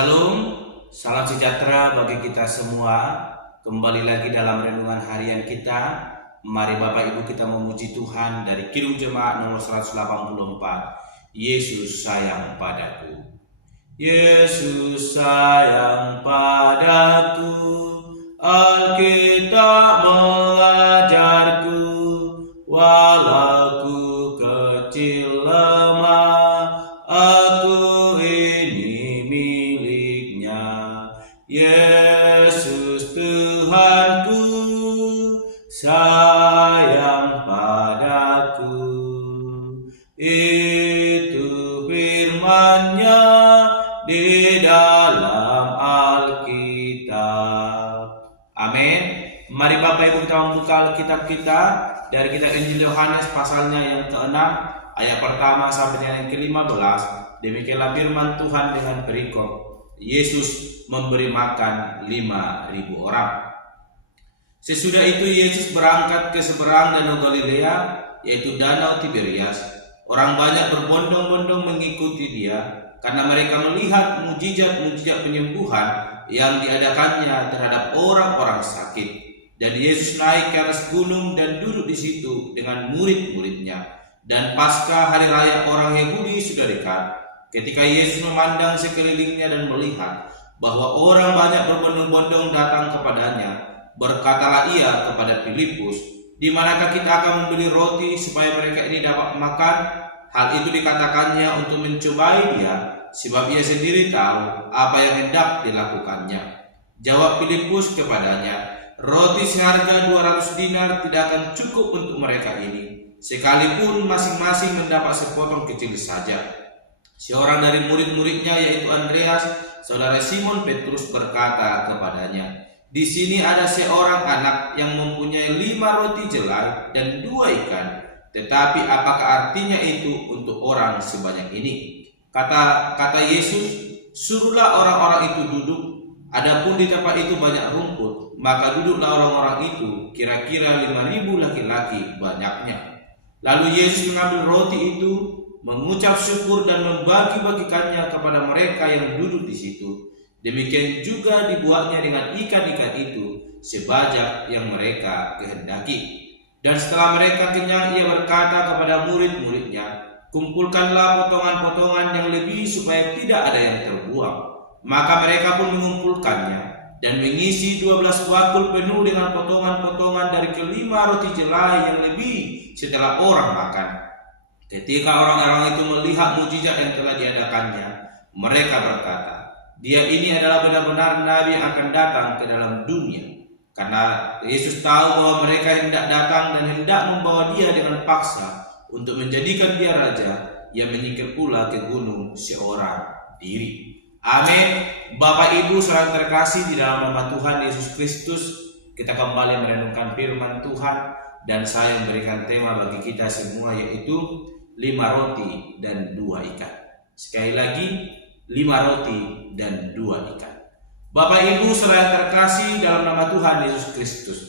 Shalom, salam sejahtera bagi kita semua. Kembali lagi dalam renungan harian kita. Mari Bapak Ibu kita memuji Tuhan dari Kidung Jemaat nomor 184. Yesus sayang padaku. Yesus sayang padaku, Alkitab mengajarku, walau ku kecil lemah, aku ini miliknya. Yesus Tuhanku sayang padaku. Itu firman-Nya di dalam Alkitab. Amin. Mari Bapak Ibu kita membuka Alkitab kita dari kitab Injil Yohanes pasalnya yang ke-6 ayat pertama sampai yang ke-15. Demikianlah firman Tuhan dengan perikop Yesus memberi makan 5.000 orang. Sesudah itu Yesus berangkat ke seberang Danau Galilea, yaitu Danau Tiberias. Orang banyak berbondong-bondong mengikuti Dia karena mereka melihat mujizat-mujizat penyembuhan yang diadakannya terhadap orang-orang sakit. Dan Yesus naik ke atas gunung dan duduk di situ dengan murid-muridnya. Dan pasca hari raya orang Yahudi sudah dekat. Ketika Yesus memandang sekelilingnya dan melihat bahwa orang banyak berbondong-bondong datang kepadanya, berkatalah Ia kepada Filipus, "Di manakah kita akan membeli roti supaya mereka ini dapat makan?" Hal itu dikatakannya untuk mencobai Dia, sebab Ia sendiri tahu apa yang hendak dilakukannya. Jawab Filipus kepadanya, "Roti seharga 200 dinar tidak akan cukup untuk mereka ini, sekalipun masing-masing mendapat sepotong kecil saja." Seorang dari murid-muridnya, yaitu Andreas, saudara Simon Petrus, berkata kepadanya, "Di sini ada seorang anak yang mempunyai 5 roti jelai dan 2 ikan. Tetapi apakah artinya itu untuk orang sebanyak ini?" Kata Yesus, "Suruhlah orang-orang itu duduk. Adapun di tempat itu banyak rumput, maka duduklah orang-orang itu, kira-kira 5.000 laki-laki banyaknya." Lalu Yesus mengambil roti itu, mengucap syukur dan membagi-bagikannya kepada mereka yang duduk di situ. Demikian juga dibuatnya dengan ikan-ikan itu, sebajak yang mereka kehendaki. Dan setelah mereka kenyang, Ia berkata kepada murid-muridnya, "Kumpulkanlah potongan-potongan yang lebih supaya tidak ada yang terbuang." Maka mereka pun mengumpulkannya dan mengisi 12 bakul penuh dengan potongan-potongan dari ke-5 roti jelai yang lebih setelah orang makan. Ketika orang-orang itu melihat mujizat yang telah diadakannya, mereka berkata, "Dia ini adalah benar-benar Nabi yang akan datang ke dalam dunia." Karena Yesus tahu bahwa mereka hendak datang dan hendak membawa Dia dengan paksa untuk menjadikan Dia raja, Ia menyingkir pula ke gunung seorang diri. Amin. Bapak Ibu saudara terkasih di dalam nama Tuhan Yesus Kristus, kita kembali merenungkan firman Tuhan, dan saya memberikan tema bagi kita semua, yaitu 5 roti dan 2 ikan. Sekali lagi, 5 roti dan 2 ikan. Bapak Ibu saudara terkasih dalam nama Tuhan Yesus Kristus,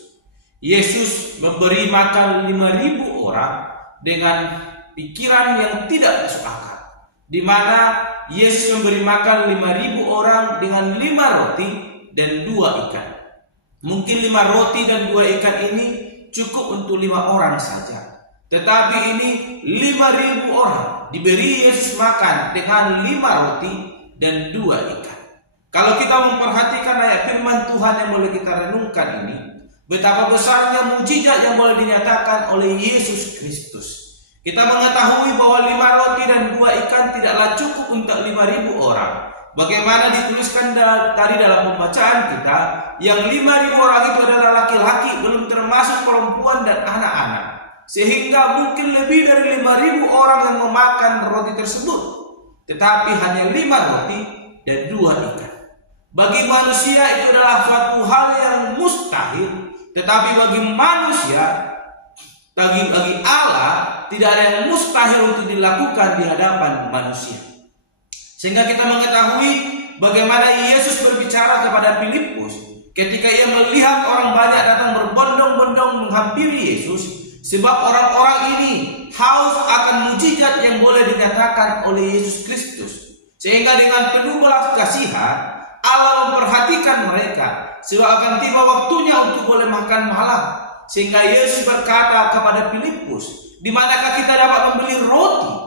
Yesus memberi makan 5.000 orang dengan pikiran yang tidak masuk akal, di mana Yesus memberi makan 5.000 orang dengan 5 roti dan 2 ikan. Mungkin 5 roti dan 2 ikan ini cukup untuk 5 orang saja. Tetapi ini 5.000 orang diberi Yesus makan dengan 5 roti dan 2 ikan. Kalau kita memperhatikan ayat firman Tuhan yang boleh kita renungkan ini, betapa besarnya mujizat yang boleh dinyatakan oleh Yesus Kristus. Kita mengetahui bahwa 5 roti dan 2 ikan tidaklah cukup untuk 5.000 orang. Bagaimana dituliskan tadi dalam pembacaan kita, yang 5.000 orang itu adalah laki-laki, belum termasuk perempuan dan anak-anak. Sehingga mungkin lebih dari 5.000 orang yang memakan roti tersebut. Tetapi hanya 5 roti dan 2 ikan. Bagi manusia itu adalah suatu hal yang mustahil. Tetapi bagi manusia, bagi Allah, tidak ada yang mustahil untuk dilakukan di hadapan manusia. Sehingga kita mengetahui bagaimana Yesus berbicara kepada Filipus ketika Ia melihat orang banyak datang berbondong-bondong menghampiri Yesus. Sebab orang-orang ini haus akan mujizat yang boleh dinyatakan oleh Yesus Kristus. Sehingga dengan penuh belas kasihan Allah memperhatikan mereka, sebab akan tiba waktunya untuk boleh makan malam. Sehingga Yesus berkata kepada Filipus, di manakah kita dapat membeli roti?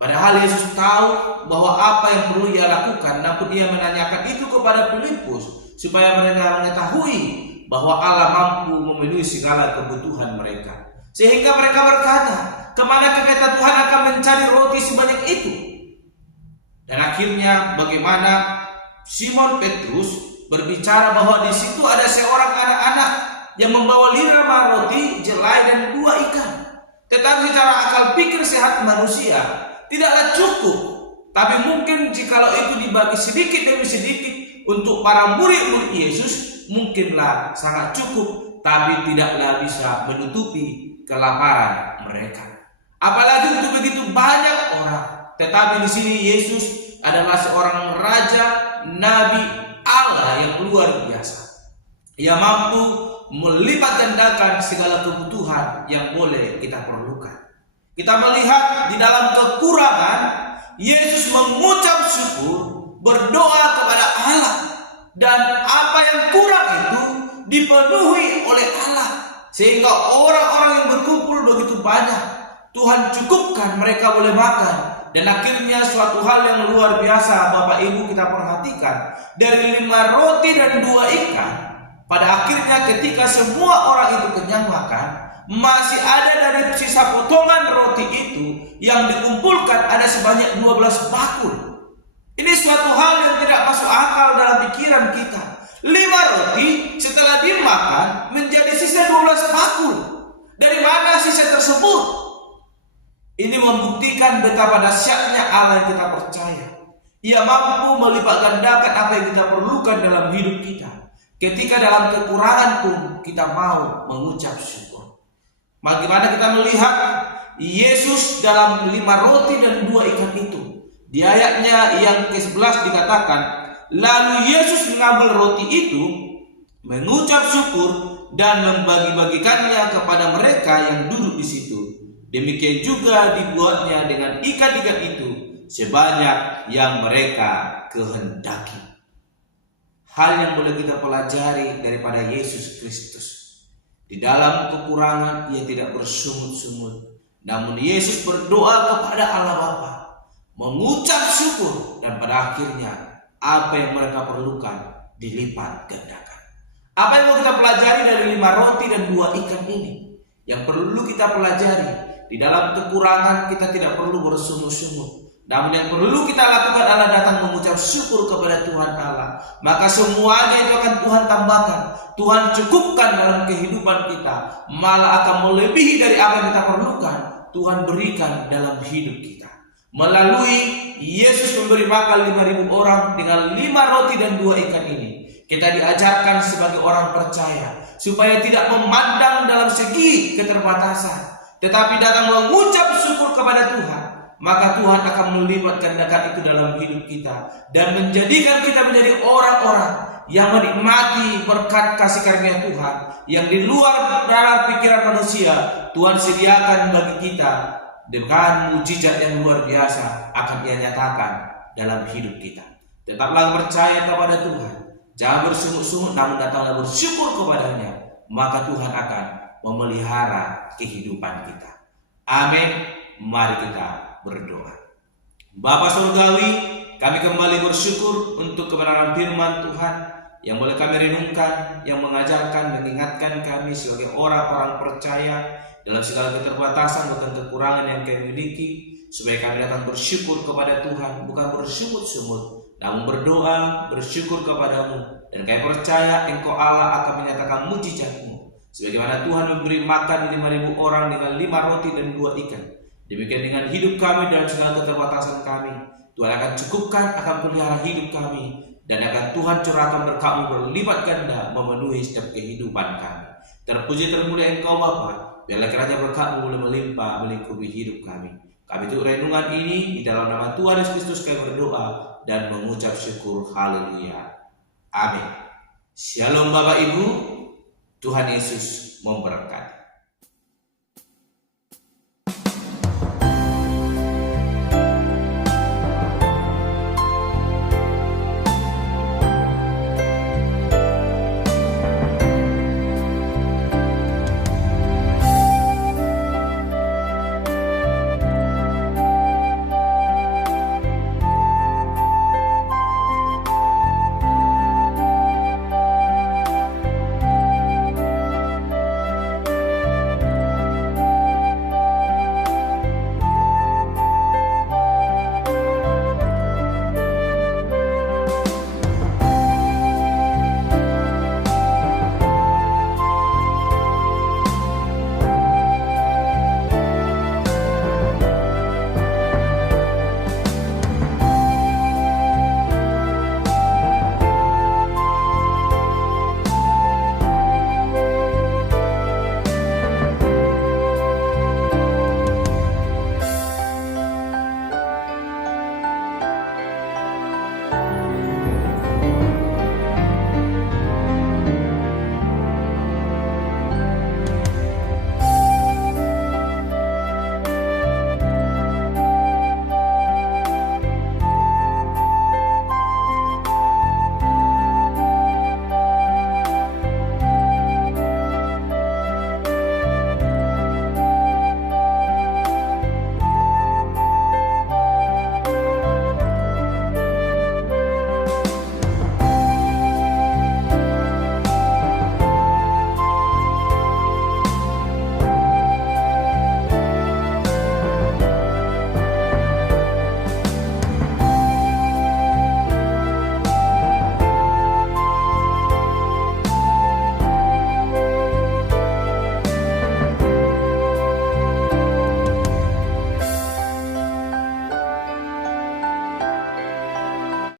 Padahal Yesus tahu bahwa apa yang perlu ia lakukan, namun ia menanyakan itu kepada Filipus supaya mereka mengetahui bahwa Allah mampu memenuhi segala kebutuhan mereka. Sehingga mereka berkata, kemana kita Tuhan akan mencari roti sebanyak itu? Dan akhirnya bagaimana Simon Petrus berbicara bahwa di situ ada seorang anak-anak yang membawa 5 roti, jelai dan 2 ikan. Tetapi secara akal pikir sehat manusia tidaklah cukup. Tapi mungkin jikalau itu dibagi sedikit demi sedikit untuk para murid-murid Yesus, mungkinlah sangat cukup, tapi tidaklah bisa menutupi kelaparan mereka. Apalagi untuk begitu banyak orang. Tetapi di sini Yesus adalah seorang raja, nabi Allah yang luar biasa. Ia mampu melipat gandakan segala kebutuhan yang boleh kita perlukan. Kita melihat di dalam kekurangan, Yesus mengucap syukur, berdoa kepada Allah, dan apa yang kurang itu dipenuhi oleh Allah, sehingga orang-orang yang berkumpul begitu banyak, Tuhan cukupkan mereka boleh makan. Dan akhirnya suatu hal yang luar biasa Bapak Ibu kita perhatikan, dari 5 roti dan 2 ikan, pada akhirnya ketika semua orang itu kenyang makan, masih ada dari sisa potongan roti itu yang dikumpulkan ada sebanyak 12 bakul. Ini suatu hal yang tidak masuk akal dalam pikiran kita. 5 roti setelah dimakan menjadi sisa 12 bakul. Dari mana sisa tersebut? Ini membuktikan betapa dahsyatnya Allah yang kita percaya. Ia mampu melipat gandakan apa yang kita perlukan dalam hidup kita. Ketika dalam kekurangan pun kita mau mengucap syukur. Bagaimana kita melihat Yesus dalam 5 roti dan 2 ikan itu. Di ayatnya yang ke-11 dikatakan, lalu Yesus mengambil roti itu, mengucap syukur dan membagi-bagikannya kepada mereka yang duduk di situ. Demikian juga dibuatnya dengan ikan-ikan itu sebanyak yang mereka kehendaki. Hal yang boleh kita pelajari daripada Yesus Kristus. Di dalam kekurangan ia tidak bersungut-sungut, namun Yesus berdoa kepada Allah Bapa, mengucap syukur, dan pada akhirnya apa yang mereka perlukan dilipat gandakan. Apa yang mau kita pelajari dari 5 roti dan 2 ikan ini? Yang perlu kita pelajari, di dalam kekurangan kita tidak perlu bersungut-sungut, namun yang perlu kita lakukan adalah datang mengucap syukur kepada Tuhan Allah. Maka semuanya itu akan Tuhan tambahkan, Tuhan cukupkan dalam kehidupan kita, malah akan melebihi dari apa yang kita perlukan. Tuhan berikan dalam hidup kita. Melalui Yesus memberi makan 5.000 orang dengan 5 roti dan 2 ikan ini, kita diajarkan sebagai orang percaya supaya tidak memandang dalam segi keterbatasan, tetapi datang mengucap syukur kepada Tuhan. Maka Tuhan akan melipat gandakan itu dalam hidup kita dan menjadikan kita menjadi orang-orang yang menikmati berkat kasih karunia Tuhan yang di luar dalam pikiran manusia. Tuhan sediakan bagi kita dengan mujizat yang luar biasa akan Ia nyatakan dalam hidup kita. Tetaplah percaya kepada Tuhan, jangan bersungut-sungut, namun datanglah bersyukur kepadanya. Maka Tuhan akan memelihara kehidupan kita. Amin. Mari kita berdoa. Bapa Surgawi, kami kembali bersyukur untuk kebenaran firman Tuhan yang boleh kami renungkan, yang mengajarkan, mengingatkan kami sebagai orang-orang percaya dalam segala keterbatasan dan kekurangan yang kami miliki, supaya kami datang bersyukur kepada Tuhan, bukan bersungut-sungut, namun berdoa, bersyukur kepadamu, dan kami percaya Engkau Allah akan menyatakan mujizat-Mu. Sebagaimana Tuhan memberi makan 5.000 orang dengan 5 roti dan 2 ikan. Demikian dengan hidup kami dalam segala keterbatasan kami. Tuhan akan cukupkan, akan pelihara hidup kami, dan akan Tuhan curahkan berkat-Mu berlipat ganda memenuhi setiap kehidupan kami. Terpuji termulia Engkau Bapa, biarlah kiranya berkat-Mu boleh melimpah melingkupi hidup kami. Kami tutup renungan ini di dalam nama Tuhan Yesus Kristus kami berdoa dan mengucap syukur. Haleluya. Amin. Shalom Bapak Ibu. Tuhan Yesus memberkati.